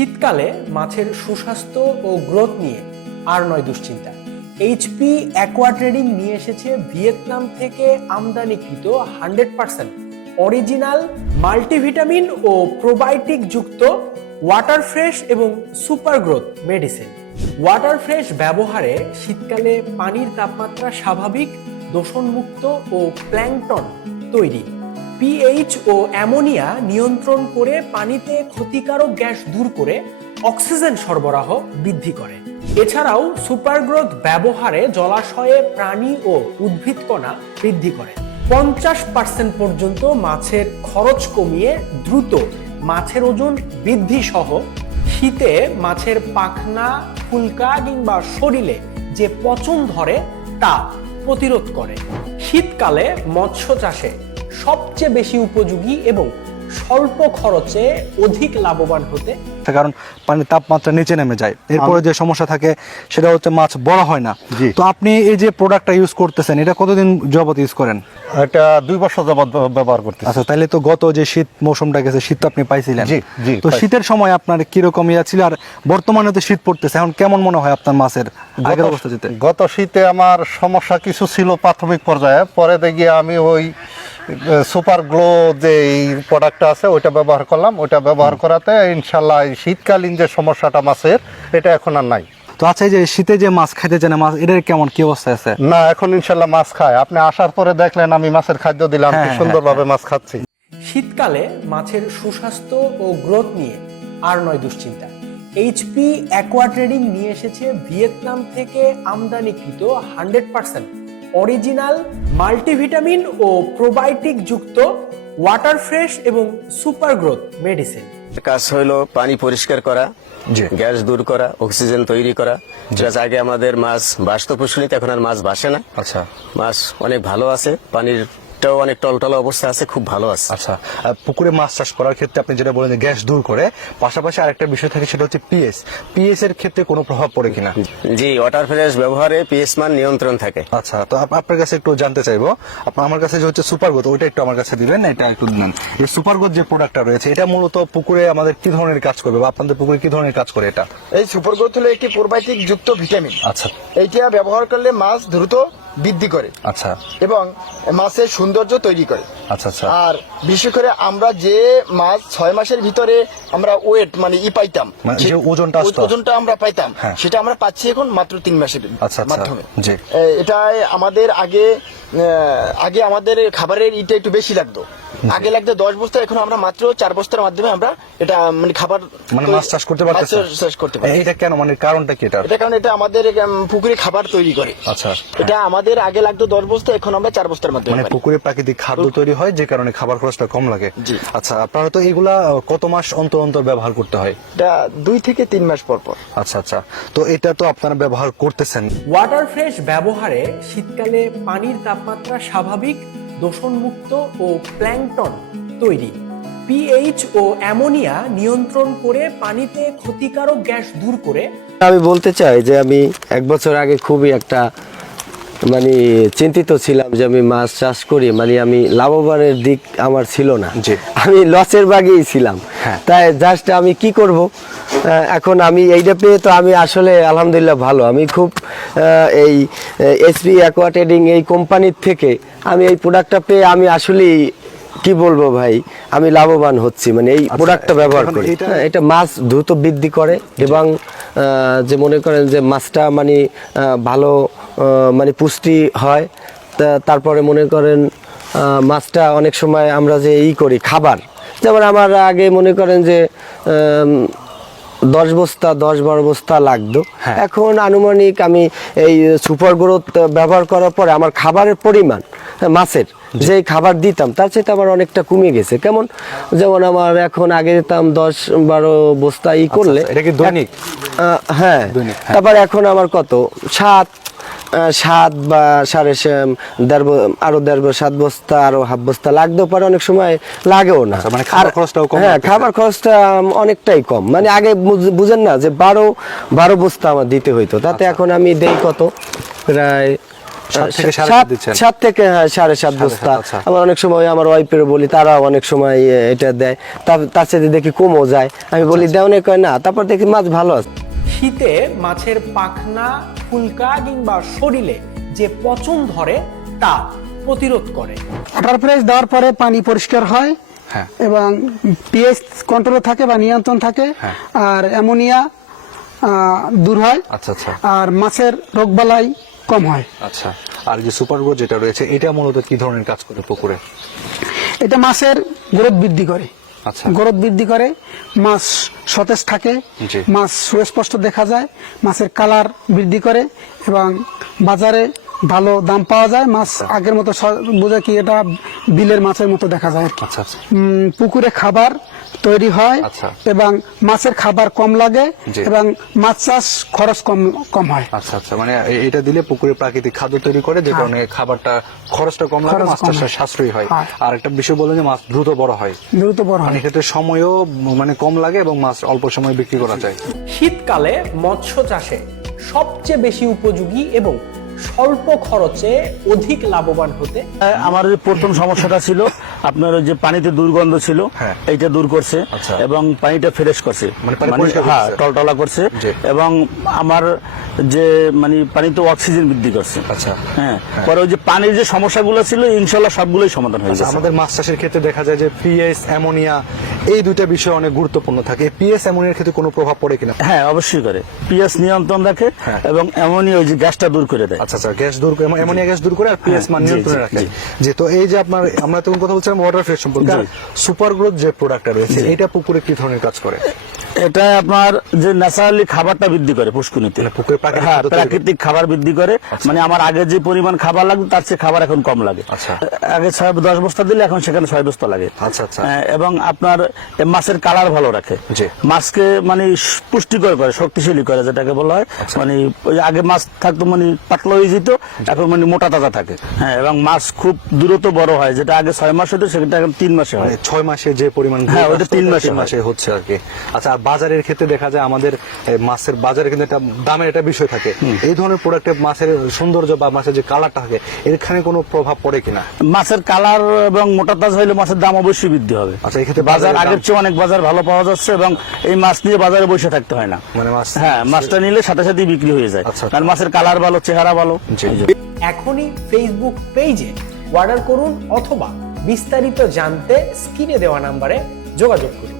শীতকালে মাছের সুস্বাস্থ্য ও গ্রোথ নিয়ে আর নয় দুশ্চিন্তা। এইচপি অ্যাকোয়া ট্রেডিং নিয়ে এসেছে ভিয়েতনাম থেকে আমদানিকৃত 100% অরিজিনাল মাল্টিভিটামিন ও প্রোবায়োটিক যুক্ত ওয়াটার ফ্রেশ এবং super growth medicine. Water fresh ব্যবহারে শীতকালে পানির তাপমাত্রা স্বাভাবিক, দূষণমুক্ত ও প্ল্যাঙ্কটন তৈরি, পিএইচ ও অ্যামোনিয়া নিয়ন্ত্রণ করে পানিতে ক্ষতিকারক গ্যাস দূর করে অক্সিজেন সরবরাহ বৃদ্ধি করে। এছাড়াও সুপার গ্রোথ ব্যবহারে জলাশয়ে প্রাণী ও উদ্ভিদকণা বৃদ্ধি করে। 50% পর্যন্ত মাছের খরচ কমিয়ে দ্রুত মাছের ওজন বৃদ্ধি সহ শীতে মাছের পাখনা, ফুলকা কিংবা শরীরে যে পচন ধরে তা প্রতিরোধ করে। শীতকালে মৎস্য চাষে সবচেয়ে বেশি উপযোগী এবং স্বল্প খরচে অধিক লাভবান হতে, কারণ পানির তাপমাত্রা নিচে নেমে যায়। এরপরে যে সমস্যা থাকে সেটা হচ্ছে মাছ বড় হয় না। তো আপনি এই যে প্রোডাক্টটা ইউজ করতেছেন, এটা কতদিন যাবত ইউজ করেন? এটা 2 বছর যাবত ব্যবহার করতেছি। আচ্ছা, তাহলে তো গত যে শীত মৌসুমটা গেছে, শীত তো আপনি পাইছিলেন। জি। তো শীতের সময় আপনার কিরকম ইয়া ছিল, আর বর্তমানে তো শীত পড়তেছে, এখন কেমন মনে হয় আপনার মাছের আগের অবস্থা যেতে? গত শীতে আমার সমস্যা কিছু ছিল প্রাথমিক পর্যায়ে, পরে দেখি আমি ওই সুপার গ্লো যে প্রোডাক্টটা আছে ওইটা ব্যবহার করলাম। ওইটা ব্যবহার করাতে ইনশাল্লাহ শীতকালীন যে সমস্যাটা মাছের, এটা এখন আর নাই। তো আচ্ছা, এই যে শীতে যে মাছ খাইতে চান, মাছ এটার কেমন কি অবস্থা আছে? না, এখন ইনশাল্লাহ মাছ খায়। আপনি আসার পরে দেখলেন আমি মাছের খাদ্য দিলাম, কি সুন্দরভাবে মাছ খাচ্ছি। শীতকালে মাছের সুস্বাস্থ্য ও গ্রোথ নিয়ে আর নয় দুশ্চিন্তা। এইচপি অ্যাকোয়া ট্রেডিং নিয়ে এসেছে ভিয়েতনাম থেকে আমদানিকৃত 100% অরিজিনাল মাল্টিভিটামিন ও প্রোবায়োটিক যুক্ত ওয়াটার ফ্রেশ এবং সুপার গ্রোথ মেডিসিন। কাজ হলো পানি পরিষ্কার করা, গ্যাস দূর করা, অক্সিজেন তৈরি করা। আগে আমাদের মাছ বাসত পুষ্করিণীতে, এখন আর মাছ ভাসে না। আচ্ছা, মাছ অনেক ভালো আছে, পানিরটাও অনেক টলটলা অবস্থা আছে, খুব ভালো আছে। আচ্ছা, পুকুরে মাছ চাষ করার ক্ষেত্রে আপনি যেটা বলেন গ্যাস দূর করে, পাশাপাশি আরেকটা বিষয় থাকে সেটা হচ্ছে পিএস এর ক্ষেত্রে কোনো প্রভাব পড়ে কিনা? জি, ওয়াটার ফ্রেশ ব্যবহারে পিএস মান নিয়ন্ত্রণ থাকে। আচ্ছা, তো আপনার কাছে একটু জানতে চাইবো, আমার কাছে যে হচ্ছে সুপার গ্রোথ, ওইটা একটু আমার কাছে দিবেন, এটা একটু দিন। এই সুপার গ্রোথ যে প্রোডাক্টটা রয়েছে, এটা মূলত পুকুরে আমাদের কি ধরনের কাজ করবে, বা আপনাদের পুকুরে কি ধরনের কাজ করে এটা? এই সুপার গ্রোথ হলো একটি প্রোবায়োটিক যুক্ত ভিটামিন। আচ্ছা, এইটা ব্যবহার করলে মাছ দ্রুত বৃদ্ধি করে। আচ্ছা, এবং মাছের সৌন্দর্য তৈরি করে। আচ্ছা আচ্ছা। আর বিশেষ করে আমরা যে মাছ 6 মাসের ভিতরে আমরা ওয়েট মানে পাইতাম, যে ওজনটা আমরা পাইতাম, হ্যাঁ, সেটা আমরা পাচ্ছি এখন মাত্র 3 মাসের মাধ্যমে। এটা আগে আমাদের খাবারের ইটা একটু বেশি লাগতো। আগে লাগতো 10 বস্তা, এখন আমরা মাত্র 4 বস্তার মাধ্যমে আমরা এটা মানে খাবার মাছ চাষ করতে পারতেছি। এটা কেন, মানে কারণটা কি? এটা কারণ এটা আমাদের পুকুরে খাবার তৈরি করে। আচ্ছা, এটা আমাদের আগে লাগতো 10 বস্তা, এখন আমরা 4 বস্তার মাধ্যমে, মানে পুকুরে প্রাকৃতিক খাদ্য তৈরি হয়, যে কারণে খাবার খরচটা কম লাগে। আচ্ছা, আপনারা তো এগুলা কত মাস অন্তর অন্তর ব্যবহার করতে হয়? এটা 2 থেকে 3 মাস পর পর। আচ্ছা আচ্ছা, তো এটা তো আপনারা ব্যবহার করতেছেন। ওয়াটার ফ্রেশ ব্যবহারে শীতকালে পানির তাপমাত্রা স্বাভাবিক, দূষণমুক্ত ও প্ল্যাঙ্কটন তৈরি, পিএইচ ও অ্যামোনিয়া নিয়ন্ত্রণ করে পানিতে ক্ষতিকারক গ্যাস দূর করে। আমি বলতে চাই যে আমি 1 বছর আগে খুবই একটা মানে চিন্তিত ছিলাম যে আমি মাছ চাষ করি, মানে আমি লাভবানের দিক আমার ছিল না, আমি লসের ভাগেই ছিলাম। তাই জাস্ট আমি কি করব, এখন আমি এইটা পেয়ে তো আমি আসলে আলহামদুলিল্লাহ ভালো। আমি খুব এই এইচপি অ্যাকোয়া ট্রেডিং এই কোম্পানির থেকে আমি এই প্রোডাক্টটা পেয়ে আমি আসলেই কি বলবো ভাই, আমি লাভবান হচ্ছি, মানে এই প্রোডাক্টটা ব্যবহার করি। এটা মাছ দ্রুত বৃদ্ধি করে এবং যে মনে করেন যে মাছটা মানে ভালো মানে পুষ্টি হয়। তারপরে মনে করেন মাছটা অনেক সময় আমরা যে করি খাবার, যেমন আমার আগে মনে করেন যে 10-12 বস্তা লাগতো, এখন আনুমানিক আমি এই সুপার গ্রোথ ব্যবহার করার পরে আমার খাবারের পরিমাণ মাছের যে খাবার দিতাম তার চাইতে আমার অনেকটা কমে গেছে। কেমন, যেমন আমার এখন আগে দিতাম 10-12 বস্তা করলে, এটা কি দৈনিক? হ্যাঁ, তারপর এখন আমার কত 7 বা 7.5 আরো 7 বস্তা, আরো হাফ বস্তা লাগতেও পারে, অনেক সময় লাগেও না। মানে খাবার খরচটাও কম। হ্যাঁ, খাবার খরচটা অনেকটাই কম। মানে আগে বুঝেন না যে 12 বস্তা আমার দিতে হইতো, তাতে এখন আমি দেই কত প্রায় 7 থেকে 7.5 দিচ্ছেন? 7 থেকে 7.5 বস্তা। আচ্ছা। আবার অনেক সময় আমার ওয়াইফের বলি, তারা অনেক সময় এটা দেয়, তার সাথে দেখি কমও যায়, আমি বলি দেও না, কয় না, তারপর দেখি মাছ ভালো আছে। শীতে মাছের পাখনা, ফুলকা কিংবা শরীরে যে পচন ধরে তা প্রতিরোধ করে। ওয়াটার প্রেস দেওয়ার পরে পানি পরিষ্কার হয় হ্যাঁ। এবং পিএইচ কন্ট্রোলে থাকে বা নিয়ন্ত্রণ থাকে, হ্যাঁ। আর অ্যামোনিয়া দূর হয়, আচ্ছা আচ্ছা আর মাছের রোগবালাই কম হয়। আচ্ছা। আর যে সুপার গ্রোথ যেটা রয়েছে এটা মূলত কি ধরনের কাজ করে পুকুরে? এটা মাছের গ্রোথ বৃদ্ধি করে। আচ্ছা। গ্রোথ বৃদ্ধি করে, মাছ সতেজ থাকে, জি। মাছ সুস্পষ্ট দেখা যায়, মাছের কালার বৃদ্ধি করে এবং বাজারে ভালো দাম পাওয়া যায়। মাছ আগের মতো বোঝা কি এটা বিলের মাছের মতো দেখা যায় আর কি। আচ্ছা আচ্ছা পুকুরে খাবার তৈরি হয় আচ্ছা। এবং মাছের খাবার কম লাগে জি। এবং মাছ চাষ খরচ কম হয়। আচ্ছা আচ্ছা, মানে এটা দিলে পুকুরে প্রাকৃতিক খাদ্য তৈরি করে, যে কারণে খাবারটা খরচটা কম লাগে, খরচ মাছ কম চাষটা হয়। সাশ্রয়ী হয়। হ্যাঁ। আর একটা বিষয় বললেন যে মাছ দ্রুত বড় হয়, দ্রুত বড় মানে হয়। এক্ষেত্রে সময়ও মানে কম লাগে এবং মাছ অল্প সময় বিক্রি করা যায়। শীতকালে মৎস্য চাষে সবচেয়ে বেশি উপযোগী এবং স্বল্প খরচে অধিক লাভবান হতে আমার যে প্রথম সমস্যাটা ছিল আপনার ওই যে পানিতে দুর্গন্ধ ছিল, হ্যাঁ। এইটা দূর করছে আচ্ছা। এবং পানিটা ফ্রেশ করছে, মানে পানি পরিষ্কার হ্যাঁ করছে। টলটলা করছে জি। এবং আমার যে মানে পানিতে অক্সিজেন বৃদ্ধি করছে। আচ্ছা। হ্যাঁ, পরে ওই যে পানির যে সমস্যাগুলো ছিল ইনশাল্লাহ সবগুলোই সমাধান হয়ে আচ্ছা, গেছে। আমাদের মাছ চাষের ক্ষেত্রে দেখা যায় যে পিএস, অ্যামোনিয়া, এই দুইটা বিষয় অনেক গুরুত্বপূর্ণ থাকে। পিএস অ্যামোনিয়ার ক্ষেত্রে কোনো প্রভাব পড়ে কিনা? হ্যাঁ অবশ্যই করে, পিএস নিয়ন্ত্রণ রাখে হ্যাঁ। এবং অ্যামোনিয়া ওই যে গ্যাসটা দূর করে দেয়। আচ্ছা আচ্ছা, গ্যাস দূর করে, অ্যামোনিয়া গ্যাস দূর করে, আর পিএস মান জি, নিয়ন্ত্রণে জি, রাখে। জি। যে তো এই যে আপনার, আমরা তখন কথা বলছিলাম ওয়াটার ফ্রেশ সম্পর্কে, জি। সুপার গ্রোথ যে প্রোডাক্টটা রয়েছে এটা পুকুরে কি ধরনের কাজ করে? এটা আপনার যে ন্যাচারালি খাবারটা বৃদ্ধি করে পুষ্কুনিতে, মানে পুকুরে প্রাকৃতিক হ্যাঁ খাদ্য তৈরি করে। প্রাকৃতিক খাবার বৃদ্ধি করে, মানে আমার আগে যে পরিমাণ খাবার লাগতো তার চেয়ে খাবার এখন কম লাগে। আচ্ছা। আগে 10 বস্তা দিলে এখন সেখানে 6 বস্তা লাগে। আচ্ছা, আচ্ছা। এবং আপনার মাছের কালার ভালো রাখে, জি। মাছকে মানে পুষ্টিকর করে, শক্তিশালী করে যেটাকে বলা হয়। আচ্ছা। মানে ওই আগে মাছ থাকতো মানে পাতলা হয়ে যেত, এখন মানে মোটা তাজা থাকে। হ্যাঁ, এবং মাছ খুব দ্রুত বড় হয়, যেটা আগে 6 মাস হতো সেটা এখন 3 মাসে হয়। মানে 6 মাসে যে পরিমাণ হ্যাঁ, growth ওটা আসতো, 3 ওটা মাসে 3 মাসে হচ্ছে আর কি। আচ্ছা, আর বাজারের ক্ষেত্রে দেখা যায় আমাদের মাছের বাজারে কিন্তু একটা দামের একটা বিষয় থাকে। এই ধরনের প্রোডাক্টে মাছের সৌন্দর্য বা মাছের যে কালারটা থাকে এখানে কোনো প্রভাব পড়ে কিনা? মাছের কালার এবং মোটা তাজা হইলে মাছের দাম অবশ্যই বৃদ্ধি হবে। আচ্ছা, এক্ষেত্রে বাজার বাজারের আগের দাম- চেয়ে অনেক বাজার ভালো পাওয়া যাচ্ছে এবং এই মাছ নিয়ে বাজারে বসে থাকতে হয় না। মানে মাছ, হ্যাঁ, মাছটা নিলে সাথে সাথে বিক্রি হয়ে যায়, আচ্ছা। কারণ মাছের কালার ভালো, চেহারা ভালো। জি। এই যে। এখনই ফেসবুক পেজে অর্ডার করুন অথবা বিস্তারিত জানতে স্ক্রিনে দেওয়া নাম্বারে যোগাযোগ করুন।